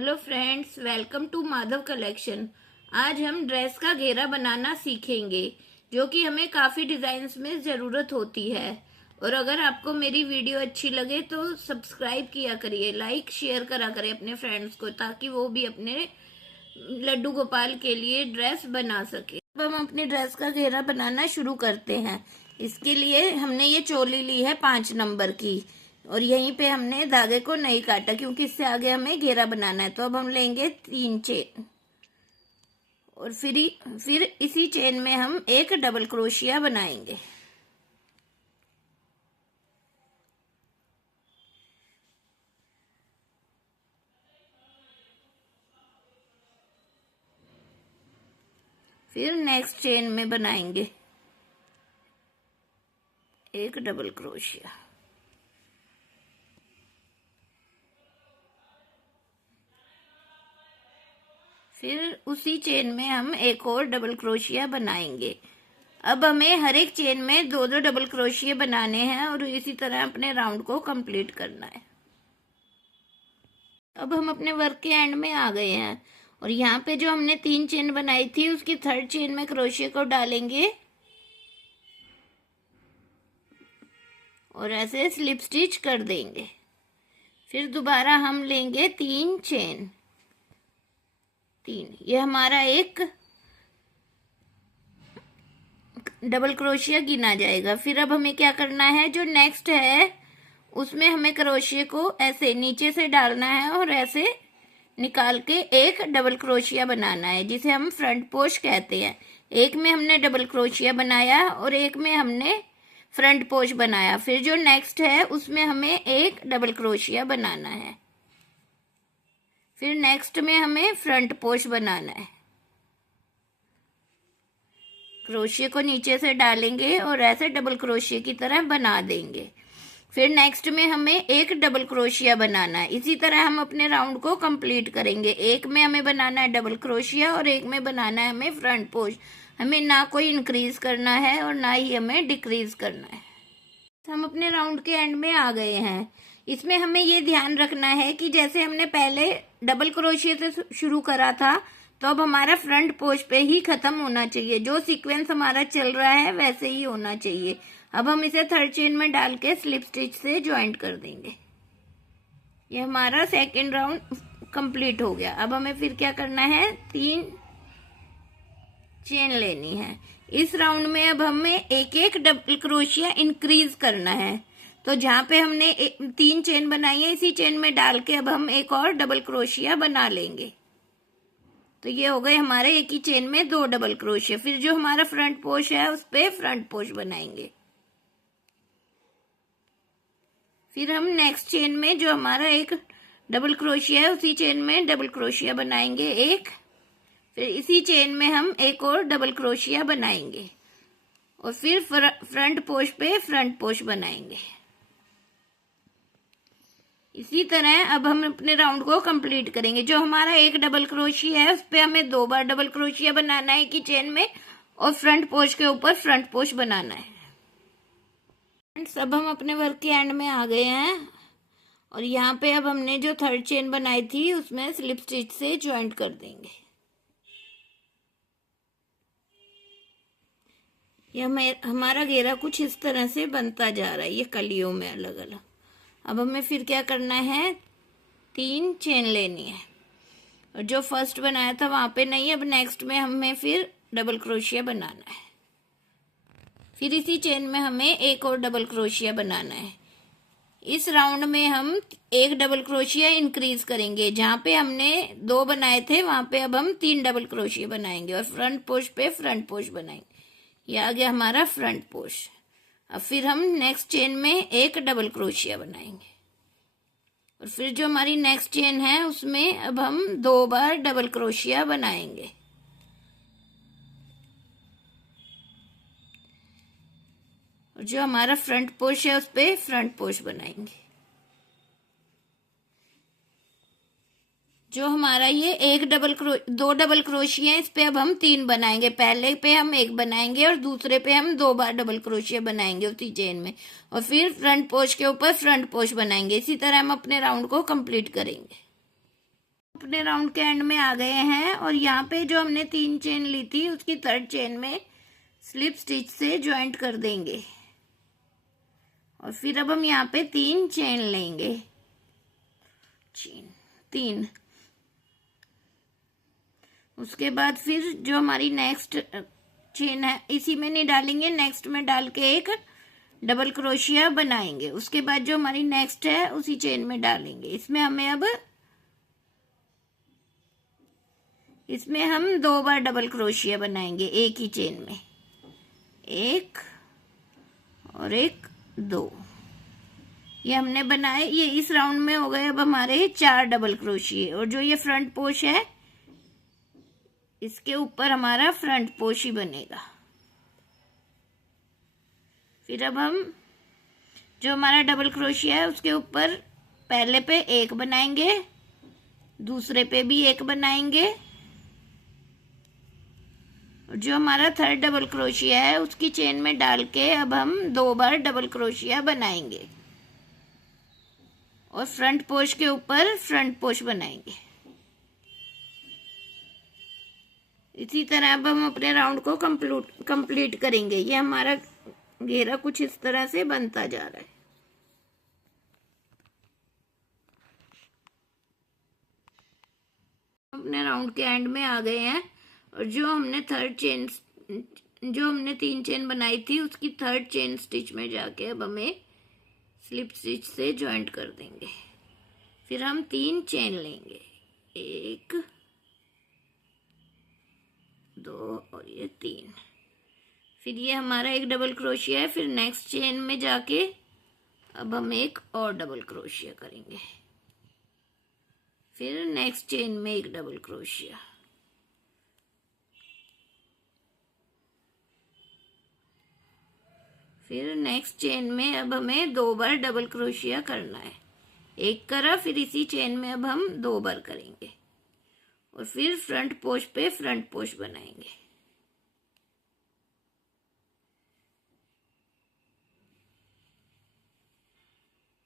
Hello friends, welcome to Madhav collection. आज हम dress का घेरा बनाना सीखेंगे, जो कि हमें काफ़ी डिज़ाइंस में ज़रूरत होती है। और अगर आपको मेरी वीडियो अच्छी लगे तो सब्सक्राइब किया करिए, लाइक शेयर करा करें अपने फ्रेंड्स को, ताकि वो भी अपने लड्डू गोपाल के लिए ड्रेस बना सके। अब हम अपनी ड्रेस का घेरा बनाना शुरू करते हैं। इसके लिए हमने ये चोली ली है 5 नंबर की, और यहीं पे हमने धागे को नहीं काटा क्योंकि इससे आगे हमें घेरा बनाना है। तो अब हम लेंगे 3 चेन, और फिर इसी चेन में हम एक डबल क्रोशिया बनाएंगे। फिर नेक्स्ट चेन में बनाएंगे एक डबल क्रोशिया। फिर उसी चेन में हम एक और डबल क्रोशिया बनाएंगे। अब हमें हर एक चेन में दो दो डबल क्रोशिया बनाने हैं और इसी तरह अपने राउंड को कंप्लीट करना है। अब हम अपने वर्क के एंड में आ गए हैं, और यहाँ पे जो हमने 3 चेन बनाई थी उसकी 3rd चेन में क्रोशिया को डालेंगे और ऐसे स्लिप स्टिच कर देंगे। फिर दोबारा हम लेंगे 3 चेन, 3, ये हमारा एक डबल क्रोशिया गिना जाएगा। फिर अब हमें क्या करना है, जो नेक्स्ट है उसमें हमें क्रोशिया को ऐसे नीचे से डालना है और ऐसे निकाल के एक डबल क्रोशिया बनाना है, जिसे हम फ्रंट पोश कहते हैं। एक में हमने डबल क्रोशिया बनाया और एक में हमने फ्रंट पोश बनाया। फिर जो नेक्स्ट है उसमें हमें एक डबल क्रोशिया बनाना है। फिर नेक्स्ट में हमें फ्रंट पोश बनाना है। क्रोशिया को नीचे से डालेंगे और ऐसे डबल क्रोशिया की तरह बना देंगे। फिर नेक्स्ट में हमें एक डबल क्रोशिया बनाना है। इसी तरह हम अपने राउंड को कंप्लीट करेंगे। एक में हमें बनाना है डबल क्रोशिया और एक में बनाना है हमें फ्रंट पोश। हमें ना कोई इंक्रीज करना है और ना ही हमें डिक्रीज करना है। हम अपने राउंड के एंड में आ गए हैं। इसमें हमें ये ध्यान रखना है कि जैसे हमने पहले डबल क्रोशिया से शुरू करा था, तो अब हमारा फ्रंट पोश पे ही खत्म होना चाहिए। जो सीक्वेंस हमारा चल रहा है वैसे ही होना चाहिए। अब हम इसे 3rd चेन में डाल के स्लिप स्टिच से ज्वाइंट कर देंगे। ये हमारा सेकेंड राउंड कंप्लीट हो गया। अब हमें फिर क्या करना है, 3 चेन लेनी है। इस राउंड में अब हमें एक एक डबल क्रोशिया इंक्रीज करना है। तो जहां पे हमने 3 चेन बनाई है, इसी चेन में डाल के अब हम एक और डबल क्रोशिया बना लेंगे। तो ये हो गए हमारे एक ही चेन में 2 डबल क्रोशिया। फिर जो हमारा फ्रंट पोश है उस पे फ्रंट पोश बनाएंगे। फिर हम नेक्स्ट चेन में जो हमारा एक डबल क्रोशिया है उसी चेन में डबल क्रोशिया बनाएंगे एक। फिर इसी चेन में हम एक और डबल क्रोशिया बनाएंगे और फिर फ्रंट पोश पे फ्रंट पोश बनाएंगे। इसी तरह अब हम अपने राउंड को कंप्लीट करेंगे। जो हमारा एक डबल क्रोशिया है उस पे हमें 2 बार डबल क्रोशिया बनाना है एक ही चेन में, और फ्रंट पोश के ऊपर फ्रंट पोश बनाना है। अब हम अपने वर्क के एंड में आ गए हैं, और यहाँ पे अब हमने जो 3rd चेन बनाई थी उसमें स्लिप स्टिच से ज्वाइंट कर देंगे। ये हमारा घेरा कुछ इस तरह से बनता जा रहा है, ये कलियों में अलग अलग। अब हमें फिर क्या करना है, 3 चेन लेनी है, और जो फर्स्ट बनाया था वहां पे नहीं, अब नेक्स्ट में हमें फिर डबल क्रोशिया बनाना है। फिर इसी चेन में हमें एक और डबल क्रोशिया बनाना है। इस राउंड में हम एक डबल क्रोशिया इंक्रीज करेंगे। जहां पे हमने 2 बनाए थे वहां पे अब हम 3 डबल क्रोशिया बनाएंगे और फ्रंट पोश पे फ्रंट पोश बनाएंगे। ये आ गया हमारा फ्रंट पोश। अब फिर हम नेक्स्ट चेन में एक डबल क्रोशिया बनाएंगे, और फिर जो हमारी नेक्स्ट चेन है उसमें अब हम 2 बार डबल क्रोशिया बनाएंगे। और जो हमारा फ्रंट पोश है उस पे फ्रंट पोश बनाएंगे। जो हमारा ये 2 डबल क्रोशिया है, इस पे अब हम 3 बनाएंगे। पहले पे हम 1 बनाएंगे और दूसरे पे हम 2 बार डबल क्रोशिया बनाएंगे उसी चेन में, और फिर फ्रंट पोश के ऊपर फ्रंट पोश बनाएंगे। इसी तरह हम अपने राउंड को कंप्लीट करेंगे। अपने राउंड के एंड में आ गए हैं और यहाँ पे जो हमने 3 चेन ली थी उसकी 3rd चेन में स्लिप स्टिच से ज्वाइंट कर देंगे और फिर अब हम यहाँ पे 3 चेन लेंगे, 3। उसके बाद फिर जो हमारी नेक्स्ट चेन है इसी में नहीं डालेंगे, नेक्स्ट में डाल के एक डबल क्रोशिया बनाएंगे। उसके बाद जो हमारी नेक्स्ट है उसी चेन में डालेंगे। इसमें हम 2 बार डबल क्रोशिया बनाएंगे एक ही चेन में, 1 और 1, 2। ये हमने बनाए, ये इस राउंड में हो गए अब हमारे 4 डबल क्रोशिये। और जो ये फ्रंट पोश है इसके ऊपर हमारा फ्रंट पोश ही बनेगा। फिर अब हम जो हमारा डबल क्रोशिया है उसके ऊपर पहले पे 1 बनाएंगे, दूसरे पे भी 1 बनाएंगे और जो हमारा 3rd डबल क्रोशिया है उसकी चेन में डाल के अब हम 2 बार डबल क्रोशिया बनाएंगे और फ्रंट पोश के ऊपर फ्रंट पोश बनाएंगे। इसी तरह अब हम अपने राउंड को कंप्लीट करेंगे। ये हमारा घेरा कुछ इस तरह से बनता जा रहा है। अपने राउंड के एंड में आ गए हैं और जो हमने 3 चेन बनाई थी उसकी 3rd चेन स्टिच में जाके अब हमें स्लिप स्टिच से ज्वाइंट कर देंगे। फिर हम 3 चेन लेंगे, 1, 2 और ये 3। फिर ये हमारा एक डबल क्रोशिया है। फिर नेक्स्ट चेन में जाके अब हम एक और डबल क्रोशिया करेंगे। फिर नेक्स्ट चेन में एक डबल क्रोशिया, फिर नेक्स्ट चेन में अब हमें 2 बार डबल क्रोशिया करना है। 1 करा, फिर इसी चेन में अब हम 2 बार करेंगे और फिर फ्रंट पोश पे फ्रंट पोश बनाएंगे।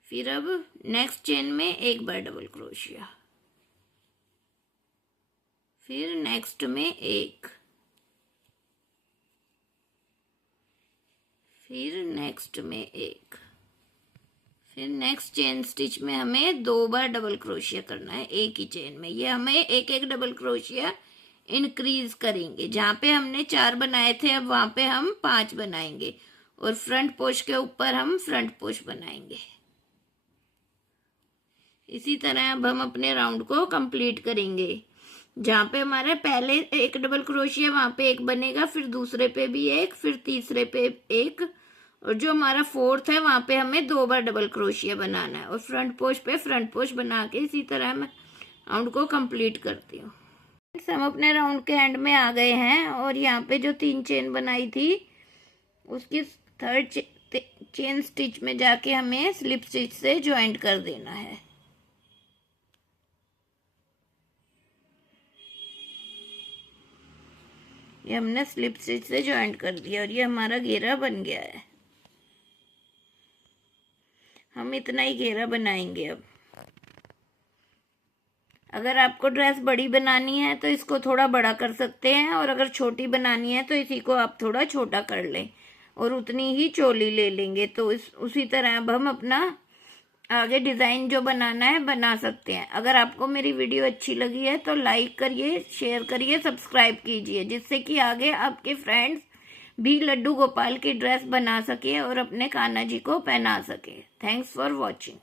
फिर अब नेक्स्ट चेन में 1 बार डबल क्रोशिया, फिर नेक्स्ट में 1, फिर नेक्स्ट में 1, फिर नेक्स्ट चेन स्टिच में हमें 2 बार डबल क्रोशिया करना है एक ही चेन में। ये हमें एक डबल क्रोशिया इंक्रीज करेंगे। जहाँ पे हमने 4 बनाए थे अब वहां पे हम 5 बनाएंगे और फ्रंट पोश के ऊपर हम फ्रंट पोश बनाएंगे। इसी तरह अब हम अपने राउंड को कंप्लीट करेंगे। जहाँ पे हमारा पहले एक डबल क्रोशिया वहां पे 1 बनेगा, फिर दूसरे पे भी 1, फिर तीसरे पे 1 और जो हमारा 4th है वहां पे हमें 2 बार डबल क्रोशिया बनाना है और फ्रंट पोश पे फ्रंट पोश बना के इसी तरह मैं राउंड को कंप्लीट करती हूँ। हम अपने राउंड के एंड में आ गए हैं और यहाँ पे जो 3 चेन बनाई थी उसकी 3rd चेन स्टिच में जाके हमें स्लिप स्टिच से ज्वाइंट कर देना है। ये हमने स्लिप स्टिच से ज्वाइंट कर दिया और ये हमारा घेरा बन गया है। हम इतना ही घेरा बनाएंगे। अब अगर आपको ड्रेस बड़ी बनानी है तो इसको थोड़ा बड़ा कर सकते हैं और अगर छोटी बनानी है तो इसी को आप थोड़ा छोटा कर लें और उतनी ही चोली ले लेंगे। तो उसी तरह अब हम अपना आगे डिज़ाइन जो बनाना है बना सकते हैं। अगर आपको मेरी वीडियो अच्छी लगी है तो लाइक करिए, शेयर करिए, सब्सक्राइब कीजिए, जिससे कि आगे आपके फ्रेंड्स भी लड्डू गोपाल की ड्रेस बना सके और अपने कान्हा जी को पहना सके। Thanks for watching.